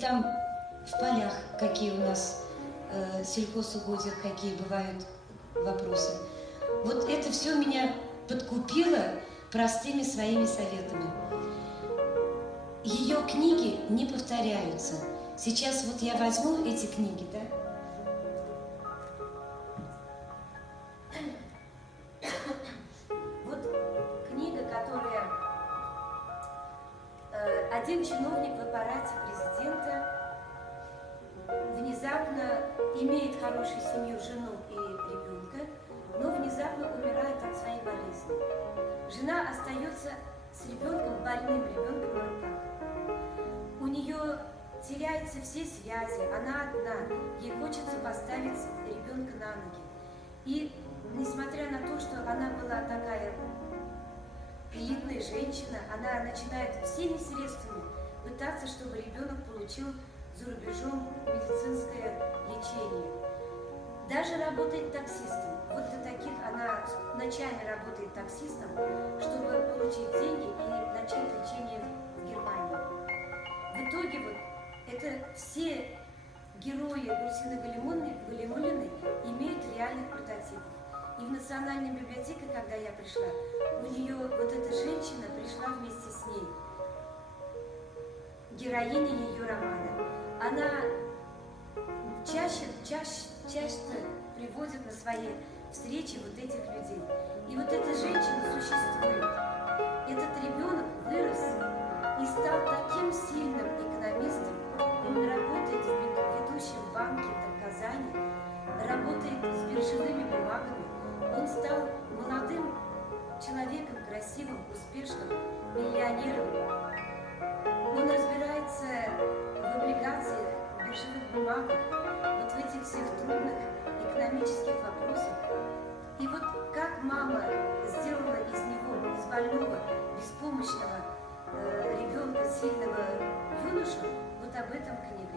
Там в полях, какие у нас сельхозугодья, какие бывают вопросы. Вот это все меня подкупило простыми своими советами. Ее книги не повторяются. Сейчас вот я возьму эти книги, да? Вот книга, которая один чиновник в аппарате президента внезапно имеет хорошую семью, жену и ребенка, но внезапно умирает от своей болезни. Жена остается с ребенком, больным ребенком на руках. У нее теряются все связи, она одна, ей хочется поставить ребенка на ноги. И несмотря на то, что она была такая элитная женщина, она начинает всеми средствами пытаться, чтобы ребенок получил за рубежом медицинское лечение. Даже работает таксистом. Вот для таких она вначале работает таксистом, чтобы получить деньги и начать лечение в Германии. В итоге вот это все герои Гульсины Галимуллиной имеют реальных прототипов. И в Национальной библиотеке, когда я пришла, у нее вот эта женщина пришла вместе с ней, героиня ее романа. Она часто приводит на свои встречи вот этих людей. И вот эта женщина существует. Этот ребенок вырос и стал таким сильным экономистом. Он работает в ведущем банке в Казани, работает с биржевыми бумагами. Он стал молодым человеком, красивым, успешным, миллионером. Он разбирается в облигациях, в биржевых бумагах, вот в этих всех трудных экономических вопросах. И вот как мама сделала из него, из больного, беспомощного ребенка, сильного юношу, вот об этом книга.